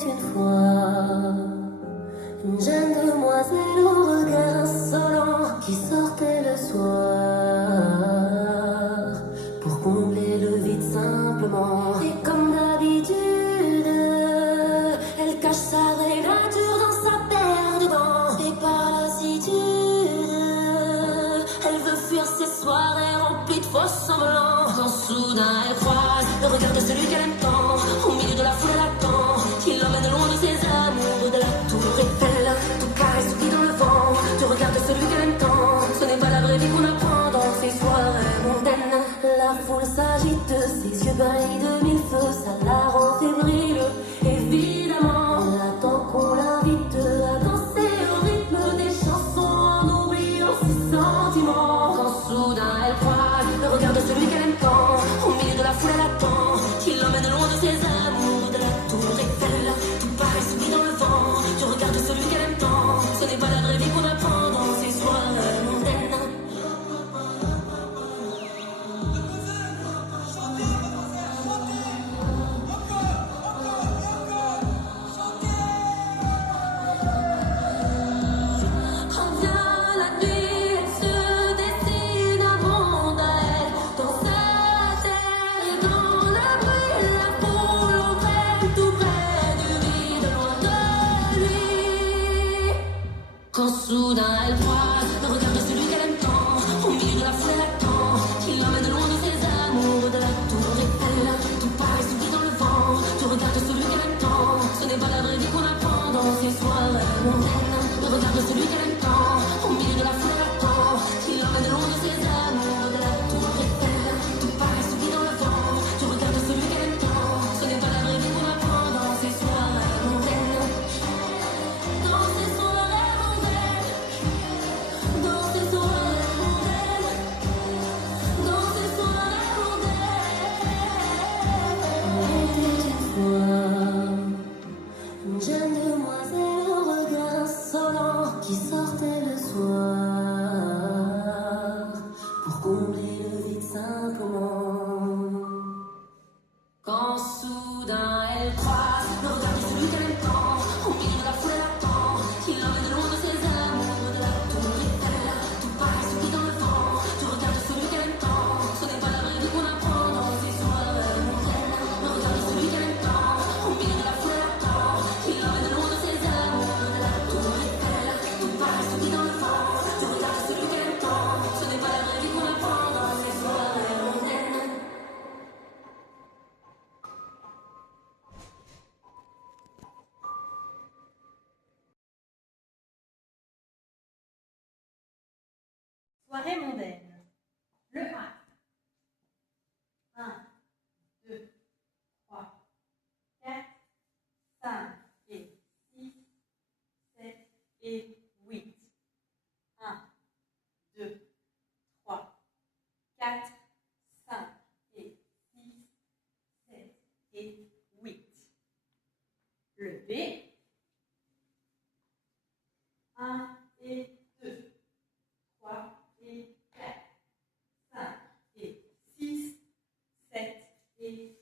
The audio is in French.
était une fois une jeune demoiselle au regard insolent qui sortait le soir pour combler le vide simplement. Et comme d'habitude, elle cache sa vraie nature dans sa paire de gants. Et par lassitude, elle veut fuir ses soirées remplies de faux semblants. Quand soudain elle croise le regard de celui qu'elle aime tant, au milieu de la foule elle attend qu'il l'emmène loin de ses amours, de la tour Eiffel, tout carré soufflé dans le vent. Tu regardes celui qu'elle aime tant, ce n'est pas la vraie vie qu'on apprend dans ces soirées mondaines. La foule s'agite, ses yeux brillent de mille feux, ça la rend fébrile, évidemment. Elle attend qu'on l'invite à danser au rythme des chansons en oubliant ses sentiments. Quand soudain elle croise le regard de celui qu'elle aime tant, au milieu de la foule elle attend qu'il l'emmène loin de ses amours, de la tour Eiffel, tout paraît soumis dans le vent. Tu regardes celui qu'elle aime tant, ce n'est pas la vraie vie qu'on apprend dans ces soirées mondaines. Quand vient la nuit, elle se dessine un monde à elle, dans sa terre et dans la bruit, la foule entraîne tout près du vide, loin de lui. Quand soudain elle croise le regard de celui qu'elle aime tant, au milieu de la foule elle attend qu'il l'emmène loin de ses amours, de la tour Eiffel, tout paraît soufflé dans le vent. Tu regardes celui qu'elle aime tant, ce n'est pas la vraie vie qu'on apprend dans ces soirées mondaines. Regarde celui qu'elle aime tant, au milieu de la foule elle attend qu'il l'emmène loin de ses amours, de la tour Eiffel, tout paraît soufflé dans le vent. Tu regardes celui qu'elle aime tant, ce n'est pas la vraie vie qu'on apprend dans ces soirées mondaines. Dans ces soirées mondaines, dans ces soirées mondaines, dans ces soirées mondaines. Une jeune demoiselle au regard insolent qui sortait le soir pour combler le vide simplement. Quand soudain elle croise le regard de celui qu'elle aime tant, au milieu de la foule elle attend qu'il l'emmène loin de ses amours, de la tour Eiffel, tout paraît soufflé dans le vent. Tu regardes celui qu'elle aime tant, ce n'est pas la vraie vie qu'on apprend dans ces soirées mondaines. Regarde celui qu'elle aime tant, au milieu de la foule elle attend qu'il l'emmène loin de ses amours, de la tour Eiffel, tout paraît soufflé dans le vent. Tu regardes celui qu'elle aime tant, ce n'est pas la vraie vie qu'on apprend dans ces soirées mondaines. Soirée mondaine. Le acte. 1, 2, 3, 4, 5 et 6, 7 et 8. 1, 2, 3, 4, 5 et 6, 7 et 8. Le B. 1 et 2, 3 et 4, 5 et 6, 7 et